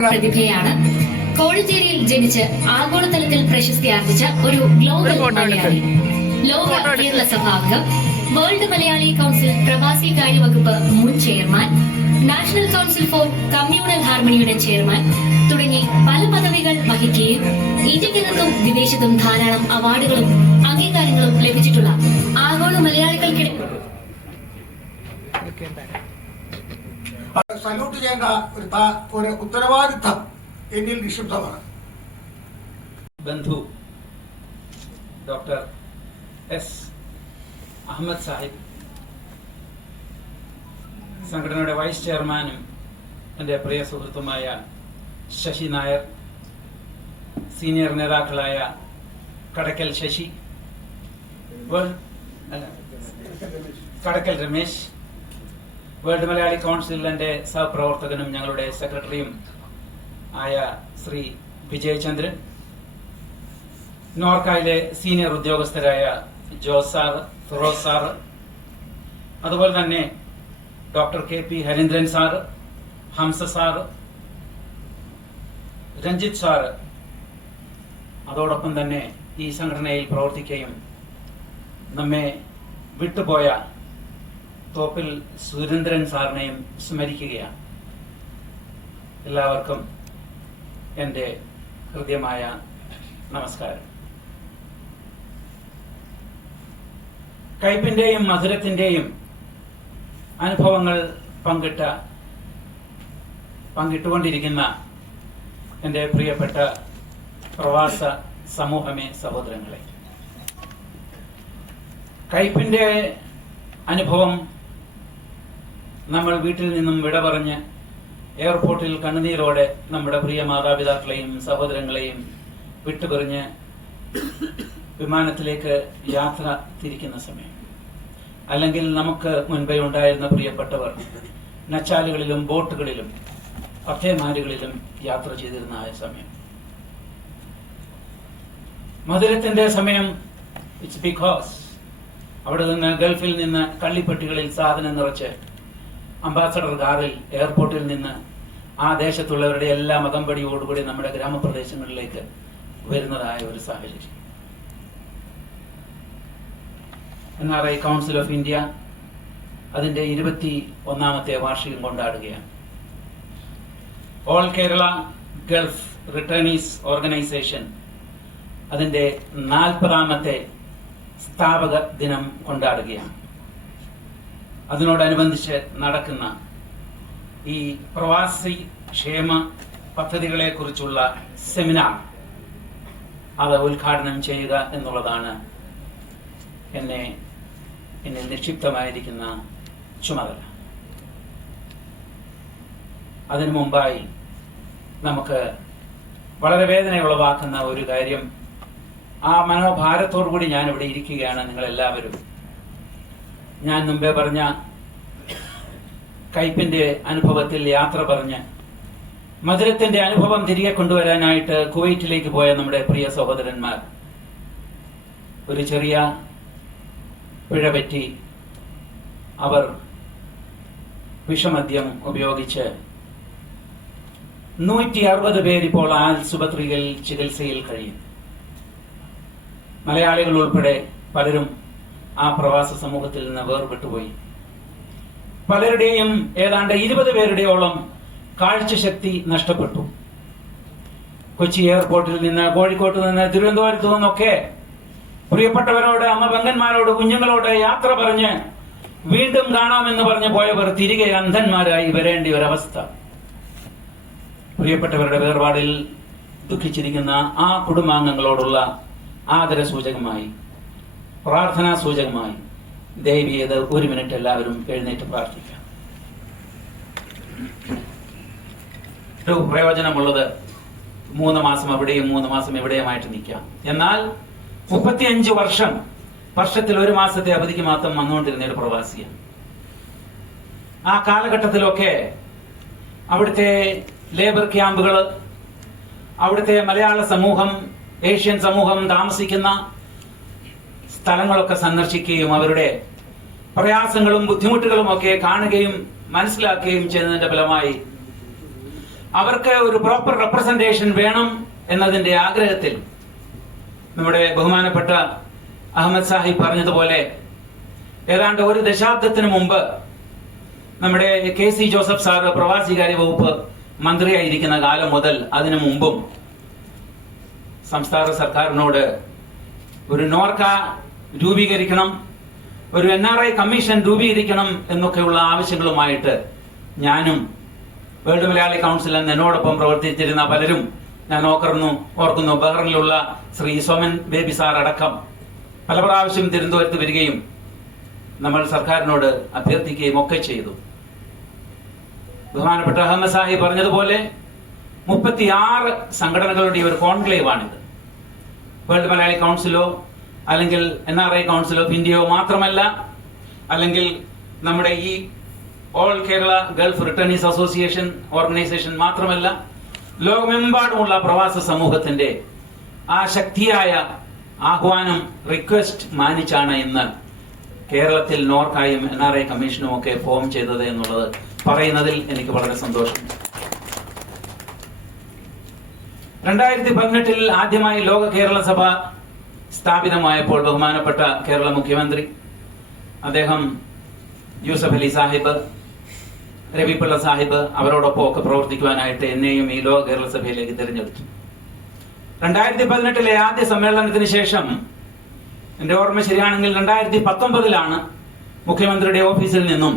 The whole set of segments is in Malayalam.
പ്രതിഭയാണ് കോഴഞ്ചേരിയിൽ ജനിച്ച് ആഗോളതലത്തിൽ പ്രശസ്തി ആർജിച്ച ഒരു ഗ്ലോബൽ മലയാളി. ലോക കേരള സഭാംഗം. വേൾഡ് മലയാളി കൗൺസിൽ പ്രവാസി കാര്യവകുപ്പ് മുൻ chairman. National council for communal ഹാർമണിയുടെ chairman. തുടങ്ങി പല പദവികൾ വഹിക്കുകയും ഇന്ത്യക്കകത്തും വിദേശത്തും ധാരാളം അവാർഡുകളും അംഗീകാരങ്ങളും ലഭിച്ചിട്ടുള്ള ആഗോള മലയാളികൾക്കിടെ സല്യൂട്ട് ചെയ്യേണ്ട ഒരു ഒരു ഉത്തരവാദിത്തം എന്നിൽ നിക്ഷിപ്തമാണ്. ബന്ധു ഡോക്ടർ എസ് അഹമ്മദ് സാഹിബ് സംഘടനയുടെ വൈസ് ചെയർമാനും എന്റെ പ്രിയ സുഹൃത്തുമായ ശശി നായർ സീനിയർ നേതാക്കളായ കടക്കൽ ശശി കടക്കൽ രമേശ് വേൾഡ് മലയാളി കൗൺസിലിന്റെ സഹപ്രവർത്തകനും ഞങ്ങളുടെ സെക്രട്ടറിയും ആയ ശ്രീ വിജയചന്ദ്രൻ നോർക്കായിലെ സീനിയർ ഉദ്യോഗസ്ഥരായ ജോസ് സാർ ഫിറോസ് സാർ അതുപോലെ തന്നെ doctor K P Hareendran sir Hamsa sir Ranjith sir അതോടൊപ്പം തന്നെ ഈ സംഘടനയിൽ പ്രവർത്തിക്കുകയും നമ്മെ വിട്ടുപോയ തോപ്പിൽ സുരേന്ദ്രൻ സാറിനെയും സ്മരിക്കുകയാണ്. എല്ലാവർക്കും എന്റെ ഹൃദ്യമായ നമസ്കാരം. കയ്പിന്റെയും മധുരത്തിന്റെയും അനുഭവങ്ങൾ പങ്കിട്ട പങ്കിട്ടുകൊണ്ടിരിക്കുന്ന എന്റെ പ്രിയപ്പെട്ട പ്രവാസ സമൂഹമേ സഹോദരങ്ങളെ. കയ്പിന്റെ അനുഭവം നമ്മൾ വീട്ടിൽ നിന്നും വിട പറഞ്ഞ് എയർപോർട്ടിൽ കണ്ണുനീരോടെ നമ്മുടെ പ്രിയ മാതാപിതാക്കളെയും സഹോദരങ്ങളെയും വിട്ടുപെറിഞ്ഞ് വിമാനത്തിലേക്ക് യാത്ര തിരിക്കുന്ന സമയം. അല്ലെങ്കിൽ നമുക്ക് മുൻപേ ഉണ്ടായിരുന്ന പ്രിയപ്പെട്ടവർ നച്ചാലുകളിലും ബോട്ടുകളിലും പത്തേമാരുകളിലും യാത്ര ചെയ്തിരുന്ന ആ സമയം. മധുരത്തിന്റെ സമയം ഇറ്റ്സ് ബിക്കോസ് അവിടെ നിന്ന് ഗൾഫിൽ നിന്ന് കള്ളിപ്പെട്ടികളിൽ സാധനം നിറച്ച് അംബാസഡർ കാറിൽ എയർപോർട്ടിൽ നിന്ന് ആ ദേശത്തുള്ളവരുടെ എല്ലാ മതംപടിയോടുകൂടി നമ്മുടെ ഗ്രാമപ്രദേശങ്ങളിലേക്ക് വരുന്നതായ ഒരു സാഹചര്യം. N R I council of India അതിന്റെ ഇരുപത്തി ഒന്നാമത്തെ വാർഷികം കൊണ്ടാടുകയാണ്. All Kerala gulf returnees organisation അതിന്റെ നാൽപ്പതാമത്തെ സ്ഥാപക ദിനം കൊണ്ടാടുകയാണ്. അതിനോടനുബന്ധിച്ച് നടക്കുന്ന ഈ പ്രവാസി ക്ഷേമ പദ്ധതികളെ കുറിച്ചുള്ള സെമിനാർ. അത് ഉദ്ഘാടനം ചെയ്യുക എന്നുള്ളതാണ് എന്നെ എന്നെ നിക്ഷിപ്തമായിരിക്കുന്ന ചുമതല. അതിനു മുമ്പായി നമുക്ക് വളരെ വേദന ഉളവാക്കുന്ന ഒരു കാര്യം ആ മനോഭാരത്തോടു കൂടി ഞാൻ ഇവിടെ ഇരിക്കുകയാണ് നിങ്ങൾ എല്ലാവരും ഞാൻ മുമ്പേ പറഞ്ഞ കയ്പിന്റെ അനുഭവത്തിൽ യാത്ര പറഞ്ഞ് മധുരത്തിന്റെ അനുഭവം തിരികെ കൊണ്ടുവരാനായിട്ട് കുവൈറ്റിലേക്ക് പോയ നമ്മുടെ പ്രിയ സഹോദരന്മാർ. ഒരു ചെറിയ പിഴ പറ്റി അവർ വിഷമദ്യം ഉപയോഗിച്ച് നൂറ്റി അറുപത് പേരിപ്പോൾ ആശുപത്രിയിൽ ചികിത്സയിൽ കഴിയും. മലയാളികൾ ഉൾപ്പെടെ പലരും ആ പ്രവാസ സമൂഹത്തിൽ നിന്ന് വേർപെട്ടുപോയി. പലരുടെയും ഏതാണ്ട് ഇരുപത് പേരുടെയോളം കാഴ്ചശക്തി നഷ്ടപ്പെട്ടു. കൊച്ചി എയർപോർട്ടിൽ നിന്ന് കോഴിക്കോട്ട് നിന്ന് തിരുവനന്തപുരത്ത് നിന്നൊക്കെ പ്രിയപ്പെട്ടവരോട് അമ്മ പെങ്ങന്മാരോട് കുഞ്ഞുങ്ങളോട് യാത്ര പറഞ്ഞ് വീണ്ടും കാണാമെന്ന് പറഞ്ഞു പോയവർ തിരികെ അന്ധന്മാരായി വരേണ്ട ഒരവസ്ഥ. പ്രിയപ്പെട്ടവരുടെ വേർപാടിൽ ദുഃഖിച്ചിരിക്കുന്ന ആ കുടുംബാംഗങ്ങളോടുള്ള ആദര സൂചകമായി പ്രാർത്ഥനാ സൂചകമായി. ദേവിയത് ഒരു മിനിറ്റ് എല്ലാവരും എഴുന്നേറ്റ് പ്രാർത്ഥിക്കാം. പ്രയോജനമുള്ളത് മൂന്ന് മാസം അവിടെയും മൂന്ന് മാസം ഇവിടെയുമായിട്ട് നിൽക്കാം. എന്നാൽ മുപ്പത്തിയഞ്ച് വർഷം വർഷത്തിൽ ഒരു മാസത്തെ അവധിക്ക് മാത്രം വന്നുകൊണ്ടിരുന്ന ഒരു പ്രവാസിയാണ്. ആ കാലഘട്ടത്തിലൊക്കെ അവിടുത്തെ ലേബർ ക്യാമ്പുകൾ അവിടുത്തെ മലയാള സമൂഹം ഏഷ്യൻ സമൂഹം താമസിക്കുന്ന സ്ഥലങ്ങളൊക്കെ സന്ദർശിക്കുകയും അവരുടെ പ്രയാസങ്ങളും ബുദ്ധിമുട്ടുകളും ഒക്കെ കാണുകയും മനസ്സിലാക്കുകയും ചെയ്യുന്നതിന്റെ ഫലമായി അവർക്ക് ഒരു പ്രോപ്പർ റെപ്രസെന്റേഷൻ വേണം എന്നതിന്റെ ആഗ്രഹത്തിൽ നമ്മുടെ ബഹുമാനപ്പെട്ട അഹമ്മദ് സാഹിബ് പറഞ്ഞതുപോലെ ഏതാണ്ട് ഒരു ദശാബ്ദത്തിന് മുമ്പ് നമ്മുടെ കെ സി ജോസഫ് സാറ് പ്രവാസികാര്യ വകുപ്പ് മന്ത്രിയായിരിക്കുന്ന കാലം മുതൽ അതിനു മുമ്പും സംസ്ഥാന സർക്കാരിനോട് ഒരു നോർക്ക രൂപീകരിക്കണം. ഒരു എൻ ആർ ഐ കമ്മീഷൻ രൂപീകരിക്കണം എന്നൊക്കെയുള്ള ആവശ്യങ്ങളുമായിട്ട് ഞാനും വേൾഡ് മലയാളി കൗൺസിൽ എന്ന് എന്നോടൊപ്പം പ്രവർത്തിച്ചിരുന്ന പലരും ഞാൻ ഓർക്കുന്നു ഓർക്കുന്നു ബഹ്റിനിലുള്ള ശ്രീ സോമൻ ബേബി സാർ അടക്കം. പല പ്രാവശ്യം തിരുവനന്തപുരത്ത് വരികയും നമ്മൾ സർക്കാരിനോട് അഭ്യർത്ഥിക്കുകയും ഒക്കെ ചെയ്തു. ബഹുമാനപ്പെട്ട അഹമ്മദ് സാഹിബ് പറഞ്ഞതുപോലെ മുപ്പത്തിയാറ് സംഘടനകളുടെ ഒരു കോൺക്ലേവാണിത്. വേൾഡ് മലയാളി കൗൺസിലോ അല്ലെങ്കിൽ N R I council of ഇന്ത്യയോ മാത്രമല്ല അല്ലെങ്കിൽ നമ്മുടെ ഈ all Kerala gulf returnees association organisation മാത്രമല്ല ലോകമെമ്പാടുമുള്ള പ്രവാസ സമൂഹത്തിന്റെ ആ ശക്തിയായ ആഹ്വാനം റിക്വസ്റ്റ് മാനിച്ചാണ് ഇന്ന് കേരളത്തിൽ നോർക്കായും എൻ ആർ ഐ കമ്മീഷനും ഒക്കെ ഫോം ചെയ്തത് എന്നുള്ളത് പറയുന്നതിൽ എനിക്ക് വളരെ സന്തോഷം. രണ്ടായിരത്തി പതിനെട്ടിൽ ആദ്യമായി ലോക കേരള സഭ സ്ഥാപിതമായപ്പോൾ ബഹുമാനപ്പെട്ട കേരള മുഖ്യമന്ത്രി അദ്ദേഹം യൂസഫ് അലി സാഹിബ് രവിപിള്ള സാഹിബ് അവരോടൊപ്പം ഒക്കെ പ്രവർത്തിക്കുവാനായിട്ട് എന്നെയും ഈ ലോക കേരള സഭയിലേക്ക് തിരഞ്ഞെടുത്തു. രണ്ടായിരത്തി പതിനെട്ടിലെ ആദ്യ സമ്മേളനത്തിന് ശേഷം എന്റെ ഓർമ്മ ശരിയാണെങ്കിൽ രണ്ടായിരത്തി പത്തൊമ്പതിലാണ് മുഖ്യമന്ത്രിയുടെ ഓഫീസിൽ നിന്നും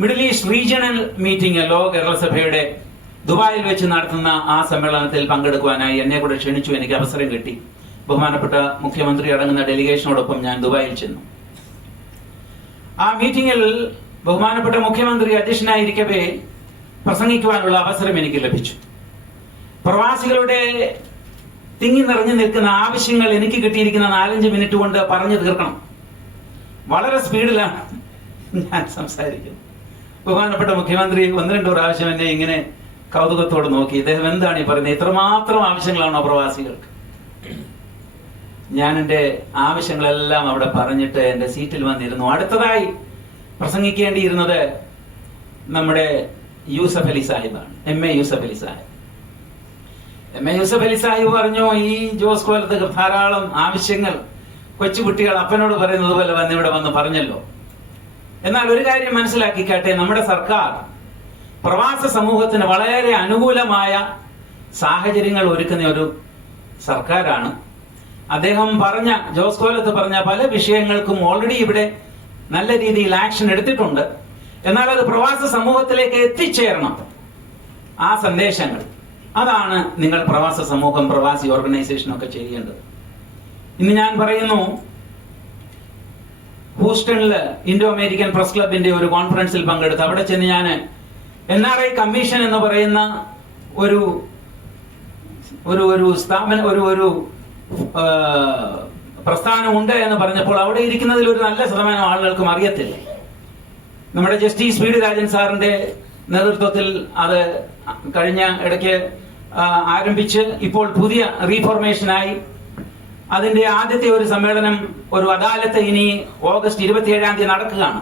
മിഡിൽ ഈസ്റ്റ് റീജിയണൽ മീറ്റിംഗ് ലോക കേരള സഭയുടെ ദുബായിൽ വെച്ച് നടത്തുന്ന ആ സമ്മേളനത്തിൽ പങ്കെടുക്കുവാനായി എന്നെ കൂടെ ക്ഷണിച്ചു. എനിക്ക് അവസരം കിട്ടി. ബഹുമാനപ്പെട്ട മുഖ്യമന്ത്രി അടങ്ങുന്ന ഡെലിഗേഷനോടൊപ്പം ഞാൻ ദുബായിൽ ചെന്നു. ആ മീറ്റിംഗിൽ ബഹുമാനപ്പെട്ട മുഖ്യമന്ത്രി അധ്യക്ഷനായിരിക്കവേ പ്രസംഗിക്കുവാനുള്ള അവസരം എനിക്ക് ലഭിച്ചു. പ്രവാസികളുടെ തിങ്ങി നിറഞ്ഞു നിൽക്കുന്ന ആവശ്യങ്ങൾ എനിക്ക് കിട്ടിയിരിക്കുന്ന നാലഞ്ച് മിനിറ്റ് കൊണ്ട് പറഞ്ഞു തീർക്കണം. വളരെ സ്പീഡിലാണ് ഞാൻ സംസാരിക്കുന്നത്. ബഹുമാനപ്പെട്ട മുഖ്യമന്ത്രി ഒന്ന് രണ്ട് പ്രാവശ്യം എന്നെ ഇങ്ങനെ കൗതുകത്തോട് നോക്കി ഇദ്ദേഹം എന്താണ് ഈ പറയുന്നത്? ഇത്രമാത്രം ആവശ്യങ്ങളാണോ പ്രവാസികൾക്ക്? ഞാൻ എന്റെ ആവശ്യങ്ങളെല്ലാം അവിടെ പറഞ്ഞിട്ട് എന്റെ സീറ്റിൽ വന്നിരുന്നു. അടുത്തതായി പ്രസംഗിക്കേണ്ടിയിരുന്നത് നമ്മുടെ Yusuf Ali സാഹിബാണ് M A Yusuf Ali Sahib. M A Yusuf Ali Sahib പറഞ്ഞു ഈ ജോസ് കോലത്ത് ധാരാളം ആവശ്യങ്ങൾ കൊച്ചുകുട്ടികൾ അപ്പനോട് പറയുന്നത് പോലെ വന്ന് ഇവിടെ വന്ന് പറഞ്ഞല്ലോ. എന്നാൽ ഒരു കാര്യം മനസ്സിലാക്കിക്കാട്ടെ നമ്മുടെ സർക്കാർ പ്രവാസ സമൂഹത്തിന് വളരെ അനുകൂലമായ സാഹചര്യങ്ങൾ ഒരുക്കുന്ന ഒരു സർക്കാരാണ്. അദ്ദേഹം പറഞ്ഞ ജോസ് കോലത്ത് പറഞ്ഞ പല വിഷയങ്ങൾക്കും ഓൾറെഡി ഇവിടെ നല്ല രീതിയിൽ ആക്ഷൻ എടുത്തിട്ടുണ്ട്. എന്നാൽ അത് പ്രവാസ സമൂഹത്തിലേക്ക് എത്തിച്ചേരണം. ആ സന്ദേശങ്ങൾ. അതാണ് നിങ്ങൾ പ്രവാസ സമൂഹം പ്രവാസി ഓർഗനൈസേഷൻ ഒക്കെ ചെയ്യേണ്ടത്. ഇന്ന് ഞാൻ പറയുന്നു ഹൂസ്റ്റണിൽ ഇൻഡോ അമേരിക്കൻ പ്രസ് ക്ലബിന്റെ ഒരു കോൺഫറൻസിൽ പങ്കെടുത്ത് അവിടെ ചെന്ന് ഞാൻ എൻ ആർ ഐ കമ്മീഷൻ എന്ന് പറയുന്ന ഒരു ഒരു ഒരു സ്ഥാപന ഒരു ഒരു പ്രസ്ഥാനം പ്രസ്ഥാനമുണ്ട് എന്ന് പറഞ്ഞപ്പോൾ അവിടെ ഇരിക്കുന്നതിൽ ഒരു നല്ല ശതമാനം ആളുകൾക്കും അറിയത്തില്ല. നമ്മുടെ ജസ്റ്റിസ് പി ഡി രാജൻ സാറിന്റെ നേതൃത്വത്തിൽ അത് കഴിഞ്ഞ ഇടയ്ക്ക് ആരംഭിച്ച് ഇപ്പോൾ പുതിയ റീഫോർമേഷനായി. അതിന്റെ ആദ്യത്തെ ഒരു സമ്മേളനം ഒരു അദാലത്ത് ഇനി ഓഗസ്റ്റ് ഇരുപത്തിയേഴാം തീയതി നടക്കുകയാണ്.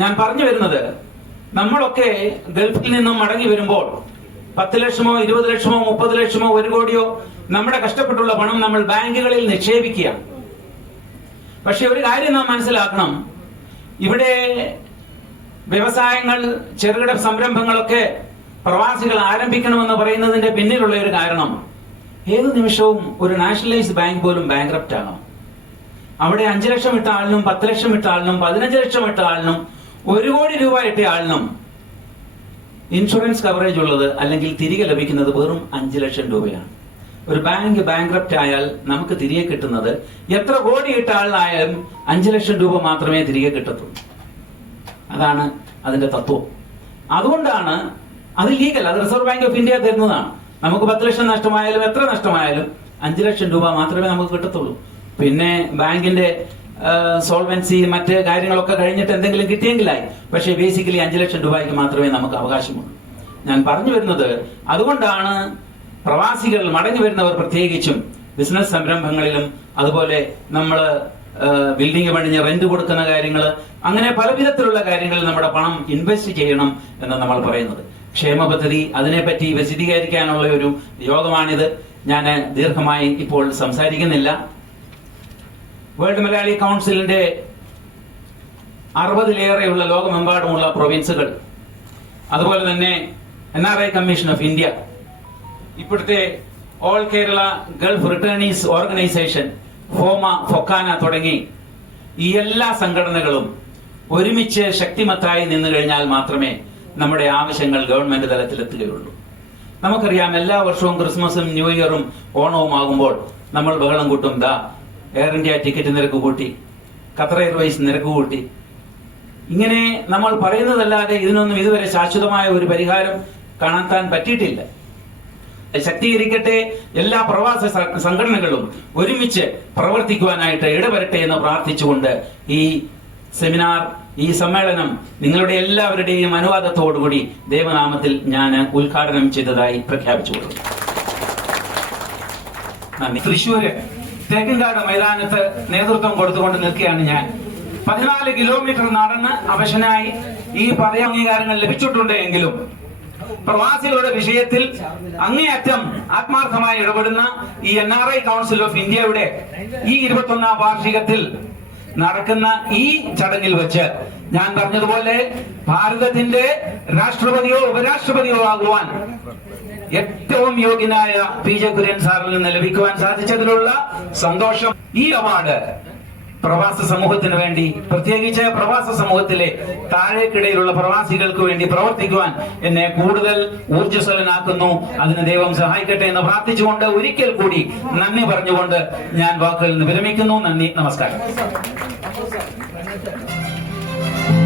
ഞാൻ പറഞ്ഞു വരുന്നത് നമ്മളൊക്കെ ഗൾഫിൽ നിന്നും മടങ്ങി വരുമ്പോൾ പത്ത് ലക്ഷമോ ഇരുപത് ലക്ഷമോ മുപ്പത് ലക്ഷമോ ഒരു കോടിയോ നമ്മുടെ കഷ്ടപ്പെട്ടുള്ള പണം നമ്മൾ ബാങ്കുകളിൽ നിക്ഷേപിക്കുക. പക്ഷെ ഒരു കാര്യം നാം മനസ്സിലാക്കണം. ഇവിടെ വ്യവസായങ്ങൾ ചെറുകിട സംരംഭങ്ങളൊക്കെ പ്രവാസികൾ ആരംഭിക്കണമെന്ന് പറയുന്നതിന്റെ പിന്നിലുള്ള ഒരു കാരണം ഏത് നിമിഷവും ഒരു നാഷണലൈസ്ഡ് ബാങ്ക് പോലും ബാങ്ക്രപ്റ്റ് ആകാം അവിടെ അഞ്ചു ലക്ഷം ഇട്ട ആളിനും പത്ത് ലക്ഷം ഇട്ട ആളിനും പതിനഞ്ച് ലക്ഷം ഇട്ട ആളിനും ഒരു കോടി രൂപ ഇട്ട ആളിനും ഇൻഷുറൻസ് കവറേജ് ഉള്ളത് അല്ലെങ്കിൽ തിരികെ ലഭിക്കുന്നത് വെറും അഞ്ചു ലക്ഷം രൂപയാണ്. ഒരു ബാങ്ക് ബാങ്ക്രപ്റ്റ് ആയാൽ നമുക്ക് തിരികെ കിട്ടുന്നത് എത്ര കോടി ഇട്ട ആളിനായാലും അഞ്ചു ലക്ഷം രൂപ മാത്രമേ തിരികെ കിട്ടത്തുള്ളൂ. അതാണ് അതിന്റെ തത്വം. അതുകൊണ്ടാണ് അത് ലീഗൽ അത് റിസർവ് ബാങ്ക് ഓഫ് ഇന്ത്യ തരുന്നതാണ്. നമുക്ക് പത്ത് ലക്ഷം നഷ്ടമായാലും എത്ര നഷ്ടമായാലും അഞ്ചു ലക്ഷം രൂപ മാത്രമേ നമുക്ക് കിട്ടത്തുള്ളൂ. പിന്നെ ബാങ്കിന്റെ സോൾവൻസി മറ്റ് കാര്യങ്ങളൊക്കെ കഴിഞ്ഞിട്ട് എന്തെങ്കിലും കിട്ടിയെങ്കിലായി. പക്ഷേ ബേസിക്കലി അഞ്ചു ലക്ഷം രൂപയ്ക്ക് മാത്രമേ നമുക്ക് അവകാശമുള്ളൂ. ഞാൻ പറഞ്ഞു വരുന്നത് അതുകൊണ്ടാണ് പ്രവാസികൾ മടങ്ങി വരുന്നവർ പ്രത്യേകിച്ചും ബിസിനസ് സംരംഭങ്ങളിലും അതുപോലെ നമ്മൾ ബിൽഡിംഗ് പണിഞ്ഞ് റെന്റ് കൊടുക്കുന്ന കാര്യങ്ങൾ അങ്ങനെ പല വിധത്തിലുള്ള കാര്യങ്ങളിൽ നമ്മുടെ പണം ഇൻവെസ്റ്റ് ചെയ്യണം എന്ന് നമ്മൾ പറയുന്നത്. ക്ഷേമ പദ്ധതി അതിനെപ്പറ്റി വിശദീകരിക്കാനുള്ള ഒരു യോഗമാണിത്. ഞാൻ ദീർഘമായി ഇപ്പോൾ സംസാരിക്കുന്നില്ല. വേൾഡ് മലയാളി കൗൺസിലിന്റെ അറുപതിലേറെയുള്ള ലോകമെമ്പാടുമുള്ള പ്രൊവിൻസുകൾ. അതുപോലെ തന്നെ N R I commission of India ഇപ്പോഴത്തെ all Kerala gulf returnees organisation FOMAA FOKANA തുടങ്ങി ഈ എല്ലാ സംഘടനകളും ഒരുമിച്ച് ശക്തിമത്തായി നിന്നു കഴിഞ്ഞാൽ മാത്രമേ നമ്മുടെ ആവശ്യങ്ങൾ ഗവൺമെന്റ് തലത്തിലെത്തുകയുള്ളൂ. നമുക്കറിയാം എല്ലാ വർഷവും ക്രിസ്മസും ന്യൂ ഇയറും ഓണവും ആകുമ്പോൾ നമ്മൾ ബഹളം കൂട്ടും ദാ എയർ ഇന്ത്യ ടിക്കറ്റ് നിരക്ക് കൂട്ടി. ഖത്തർ എയർവേസ് നിരക്ക് കൂട്ടി. ഇങ്ങനെ നമ്മൾ പറയുന്നതല്ലാതെ ഇതിനൊന്നും ഇതുവരെ ശാശ്വതമായ ഒരു പരിഹാരം കാണാൻ പറ്റിയിട്ടില്ല. ശക്തീകരിക്കട്ടെ എല്ലാ പ്രവാസ സംഘടനകളും ഒരുമിച്ച് പ്രവർത്തിക്കുവാനായിട്ട് ഇടവരട്ടെ എന്ന് പ്രാർത്ഥിച്ചുകൊണ്ട് ഈ സെമിനാർ ഈ സമ്മേളനം നിങ്ങളുടെ എല്ലാവരുടെയും അനുവാദത്തോടുകൂടി ദേവനാമത്തിൽ ഞാൻ ഉദ്ഘാടനം ചെയ്തതായി പ്രഖ്യാപിച്ചു കൊടുക്കുന്നു തൃശ്ശൂര് തേക്കിൻകാട് മൈതാനത്ത് നേതൃത്വം കൊടുത്തുകൊണ്ട് നിൽക്കുകയാണ് ഞാൻ. പതിനാല് കിലോമീറ്റർ നടന്ന് അവശനായി ഈ പദയ അംഗീകാരങ്ങൾ ലഭിച്ചിട്ടുണ്ട് എങ്കിലും പ്രവാസികളുടെ വിഷയത്തിൽ അങ്ങേയറ്റം ആത്മാർത്ഥമായി ഇടപെടുന്ന ഈ N R I council of ഇന്ത്യയുടെ ഈ ഇരുപത്തൊന്നാം വാർഷികത്തിൽ നടക്കുന്ന ഈ ചടങ്ങിൽ വെച്ച് ഞാൻ പറഞ്ഞതുപോലെ ഭാരതത്തിന്റെ രാഷ്ട്രപതിയോ ഉപരാഷ്ട്രപതിയോ ആകുവാൻ ഏറ്റവും യോഗ്യനായ പി ജെ കുര്യൻ സാറിൽ നിന്ന് ലഭിക്കുവാൻ സാധിച്ചതിലുള്ള സന്തോഷം ഈ അവാർഡ് പ്രവാസ സമൂഹത്തിന് വേണ്ടി പ്രത്യേകിച്ച് പ്രവാസ സമൂഹത്തിലെ താഴേക്കിടയിലുള്ള പ്രവാസികൾക്ക് വേണ്ടി പ്രവർത്തിക്കുവാൻ എന്നെ കൂടുതൽ ഊർജസ്വലനാക്കുന്നു. അതിന് ദൈവം സഹായിക്കട്ടെ എന്ന് പ്രാർത്ഥിച്ചുകൊണ്ട് ഒരിക്കൽ കൂടി നന്ദി പറഞ്ഞുകൊണ്ട് ഞാൻ വാക്കുകളിൽ നിന്ന് വിരമിക്കുന്നു. നന്ദി നമസ്കാരം.